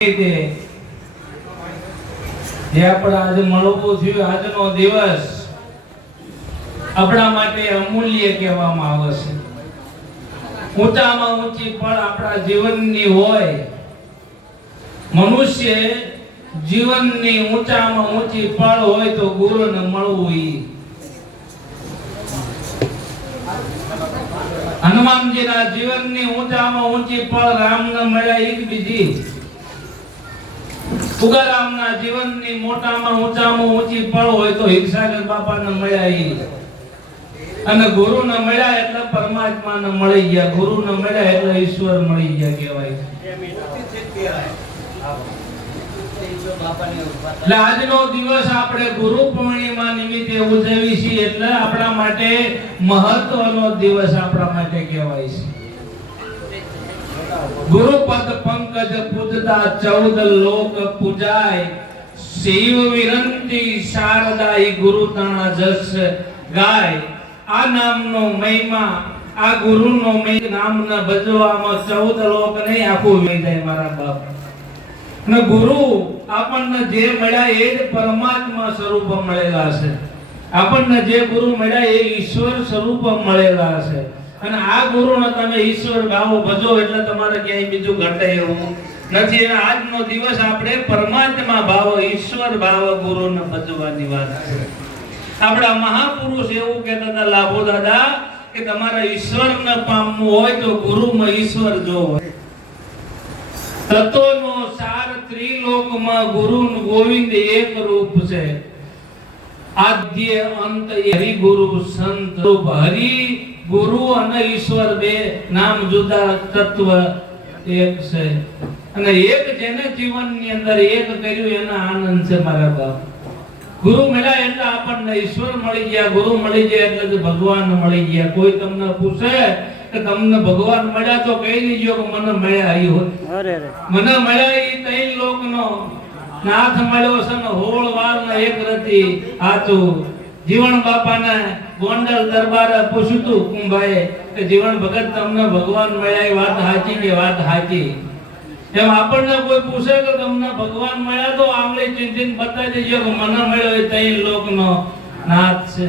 જે આપણે આજે મળવું થયું, આજનો દિવસ આપણા માટે અમૂલ્ય કહેવામાં આવે છે. ઊંચામાં ઊંચી પળ આપણા જીવનની હોય. મનુષ્ય જીવનની ઊંચામાં ઊંચી પળ હોય તો ગુરુને મળવું. હનુમાનજીના જીવનની ઊંચામાં ઊંચી પળ રામને મળ્યા એક બીજી. તુકારામના જીવનની મોટામાં ઊંચામાં ઊંચી પળ હોય તો હિંસાગર બાપાને મળ્યા. અને ગુરુને મળ્યા એટલે પરમાત્માને મળી ગયા. ગુરુને મળ્યા એટલે ઈશ્વર મળી ગયા કહેવાય. એટલે આજનો દિવસ આપણે ગુરુ પૂર્ણિમા નિમિત્તે ઉજવી છીએ એટલે આપણા માટે મહત્વનો દિવસ આપણા માટે કહેવાય છે. ગુરુપદ પંકજ પૂજતા 14 લોક પૂજાય. શિવ વિરંતી શારદાઈ ગુરુ તણા જસ ગાય. આ નામનો મહિમા, આ ગુરુનો નામને ભજવામાં 14 લોક નહીં આખું વહી જાય મારા બાપ. અને ગુરુ આપણને જે મળ્યા એ જ પરમાત્મા સ્વરૂપ મળેલા છે. આપણને જે ગુરુ મળ્યા એ ઈશ્વર સ્વરૂપ મળેલા છે. અને આ ગુરુને તમે ઈશ્વર ભાવ ભજો એટલે તમારે ક્યાંય બીજું ઘટે એવું નથી. અને આજનો દિવસ આપણે પરમાત્મા ભાવ, ઈશ્વર ભાવ ગુરુને ભજવાની વાત છે. આપણા મહાપુરુષ એવું કહેતા હતા લાભો દાદા કે તમારે ઈશ્વરને પામવું હોય તો ગુરુમાં ઈશ્વર જોવો. તત્વનો સાર ત્રિલોકમાં ગુરુ ગોવિંદ એક રૂપ છે. આદ્ય અંત હરિ ગુરુ સંત રૂપ. હરિ ગુરુ અને ઈશ્વર બે નામ જુદા, તત્વ એક છે. અને એક જેને જીવનની અંદર એક કર્યું એના આનંદ છે મારા બાપ. ગુરુ મળ્યા એટલે આપણને ઈશ્વર મળી ગયા. ગુરુ મળી ગયા એટલે ભગવાન મળી ગયા. કોઈ તમને પૂછે કે તમને ભગવાન મળ્યા તો કહી દીજો કે મને મળ્યા ઈ હોય. મને મળ્યા ઈ 3 લોકનો નાથ મળ્યો છે ને 16 વારનો એક રતી હાચું. જીવન બાપાને ગોંડલ દરબારે પૂછ્યું તું કુંભાએ કે જીવન ભગત તમને ભગવાન મળ્યા એ વાત સાચી કે વાત સાચી? એમ આપણને કોઈ પૂછે કે તમને ભગવાન મળ્યા તો આંગળી ચીંધીને બતાવી દેજો કે મને મળ્યો એ 3 લોકનો નાથ છે.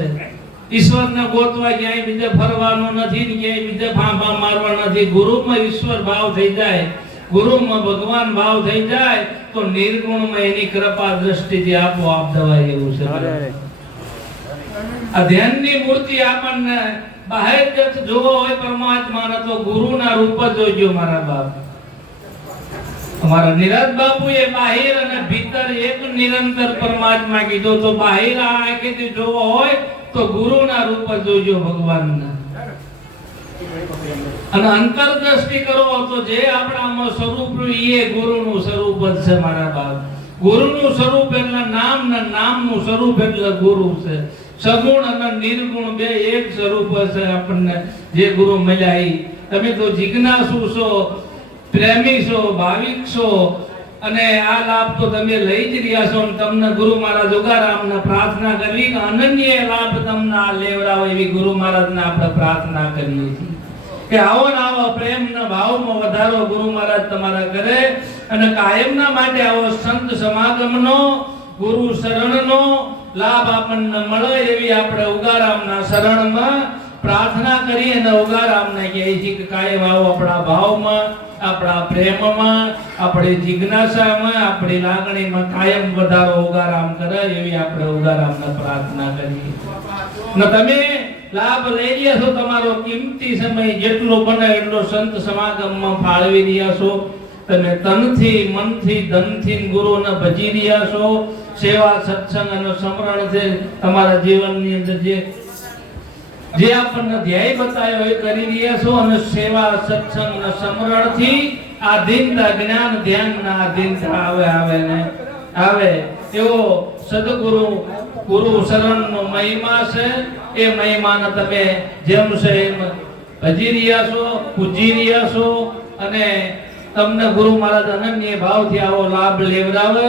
ઈશ્વરને ગોતવા ક્યાંય બીજે ફરવાનું નથી, ક્યાંય બીજે ફાંફા મારવા નથી. ગુરુમાં ઈશ્વર ભાવ થઈ જાય, ગુરુમાં ભગવાન ભાવ થઈ જાય તો નિર્ગુણમાં એની કૃપા દ્રષ્ટિથી આપોઆપ દવાય એવું છે. આ ધ્યાનની મૂર્તિ આપણને બહાર જત જોવો હોય પરમાત્માને તો ગુરુના રૂપ જ જોજો મારા બાપ. અમારા નિરાત બાપુએ બાહિર અને ભીતર એક નિરંતર પરમાત્મા કીધો. તો બાહિર આંખેથી જોવો હોય તો ગુરુના રૂપ જોજો ભગવાનના. અને અંતરદ્રષ્ટિ કરો તો જે આપણામાં સ્વરૂપ એ ગુરુનું સ્વરૂપ જ છે મારા બાપ. ગુરુનું સ્વરૂપ એટલે નામનું સ્વરૂપ એટલે ગુરુ છે. સગુણ અને નિર્ગુણ બે એક સ્વરૂપ છે આપણને જે ગુરુ મળ્યા. તમે તો જિજ્ઞાસુ છો, પ્રેમી છો, ભાવિક છો અને આ લાભ તો તમે લઈ જ રહ્યા છો. તમને ગુરુ મહારાજ ઉગારામને પ્રાર્થના કરવી કે અનન્ય લાભ તમને આ લેવડાવે એવી ગુરુ મહારાજને આપણે પ્રાર્થના કરીએ છીએ કે આવો ને આવો પ્રેમના ભાવમાં વધારો ગુરુ મહારાજ તમારા કરે. અને કાયમના માટે આવો સંત સમાગમનો, ગુરુ શરણનો લાભ આપણને મળે એવી આપણે ઉગારામના શરણમાં પ્રાર્થના કરી અને ઉગારામને કહે છે કે કાયમ આવો આપણા ભાવમાં, આપણા પ્રેમમાં, આપણી જિજ્ઞાસામાં, આપણી લાગણીમાં કાયમ વધારો ઉગારામ કરે એવી આપણે ઉગારામને પ્રાર્થના કરીએ. ને તમે લાભ લઈ રહ્યા છો, તમારો કિંમતી સમય જેટલો બને એટલો સંત સમાગમમાં ફાળવી રહ્યા છો. તમે તનથી, મનથી, ધનથી ગુરુને ભજી રહ્યા છો. સેવા, સત્સંગ અને સમરણથી તમારા જીવનની અંદર જે આપણને ધ્યેય બતાવ્યો એ કરી રહ્યા છો. અને સેવા, સત્સંગ અને સમરણથી આધીનતા, જ્ઞાન ધ્યાનના આધીનતા આવે એવો સદગુરુ ગુરુ શરણનો મહિમા છે. એ મહિમાને તમે જેમ છે એમ ભજી રહ્યા છો, પૂજી રહ્યા છો. અને તમને ગુરુ મહારાજ અનન્ય ભાવથી આવો લાભ લેવડાવે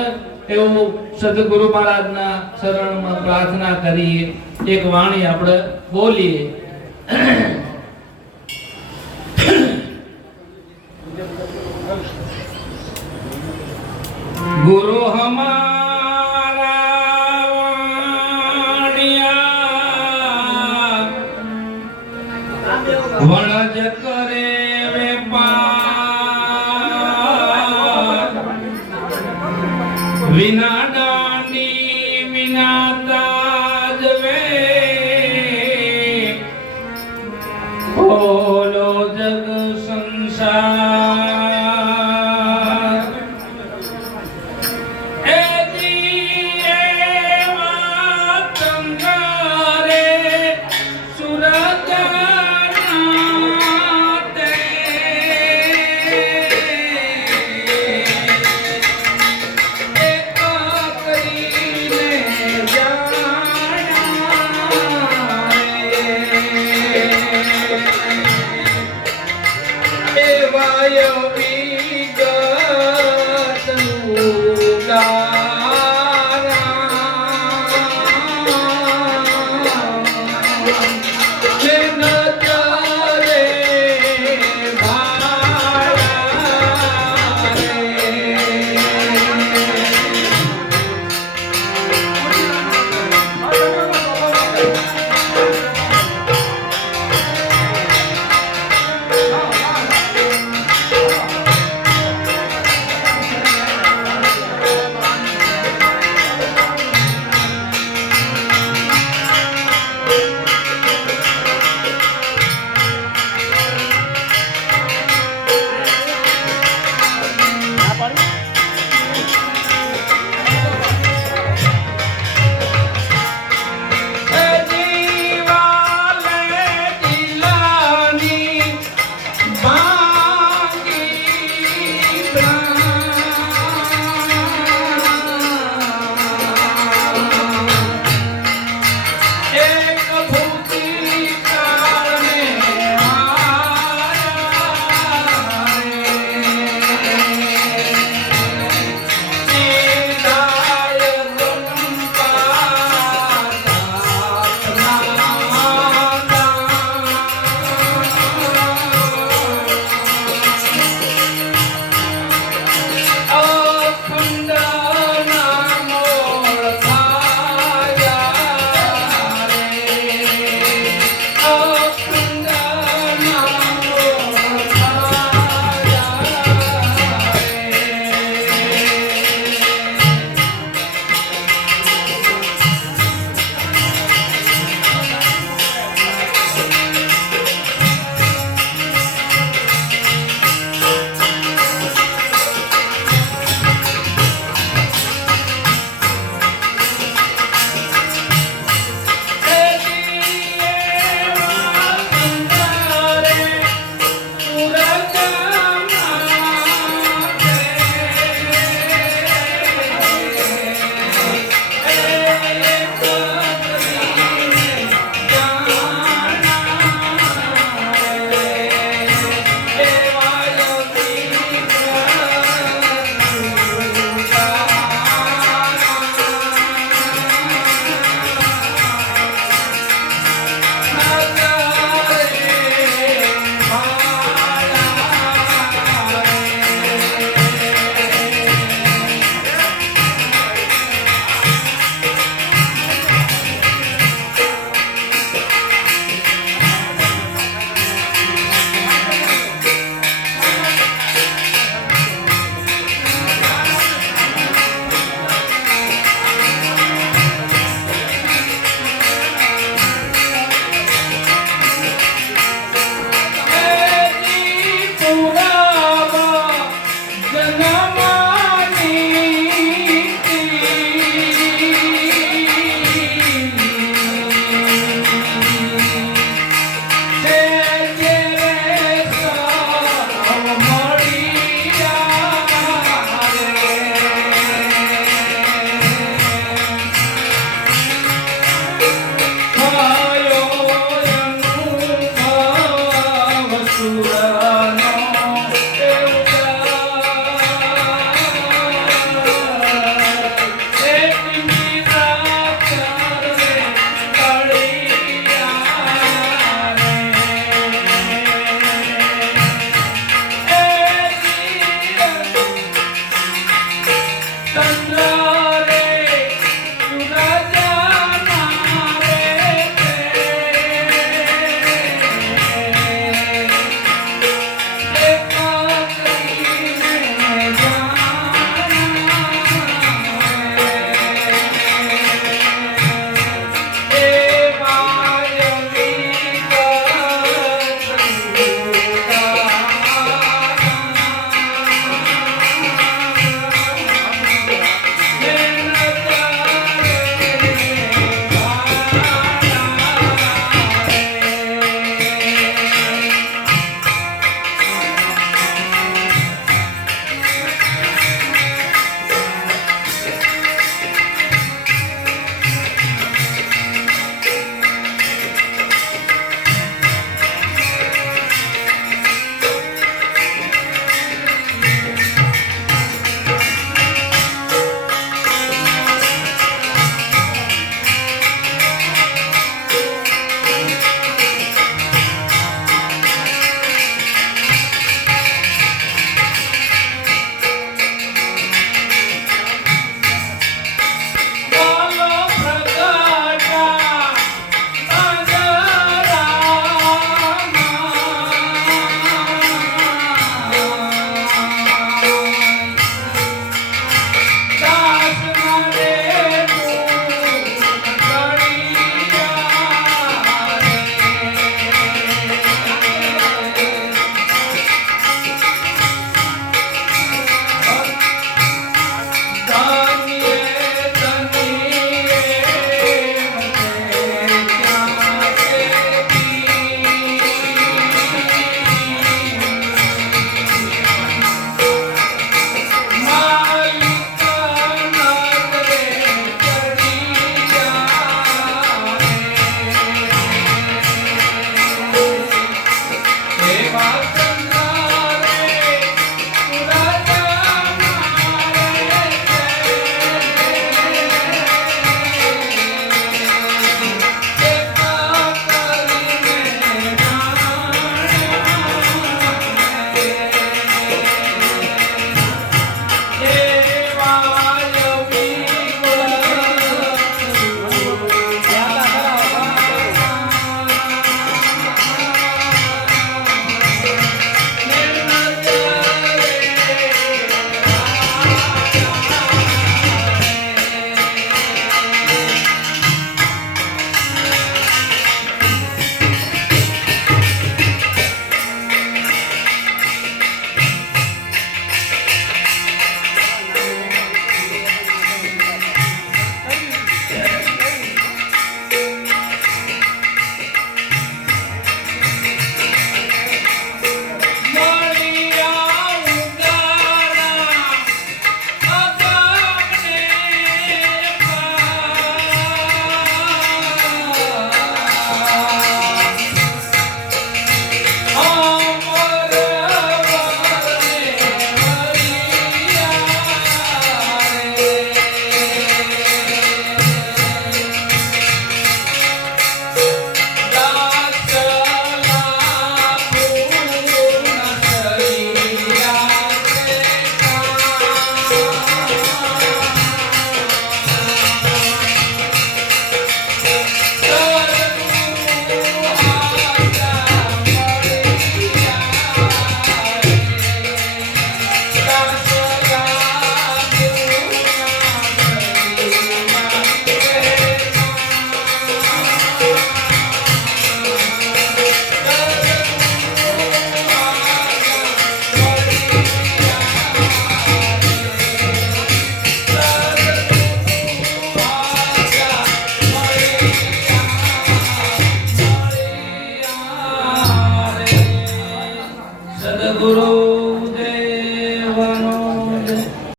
એવું સદગુરુ મહારાજના શરણમાં પ્રાર્થના કરીએ. એક વાણી આપણે બોલીએ. गुरु हमारा वाणिया वणज करे वेपार विना दानी विना ताज वे खोलो जग संसार ए दिए मातंगारे सुरगनाते एक તંત્ર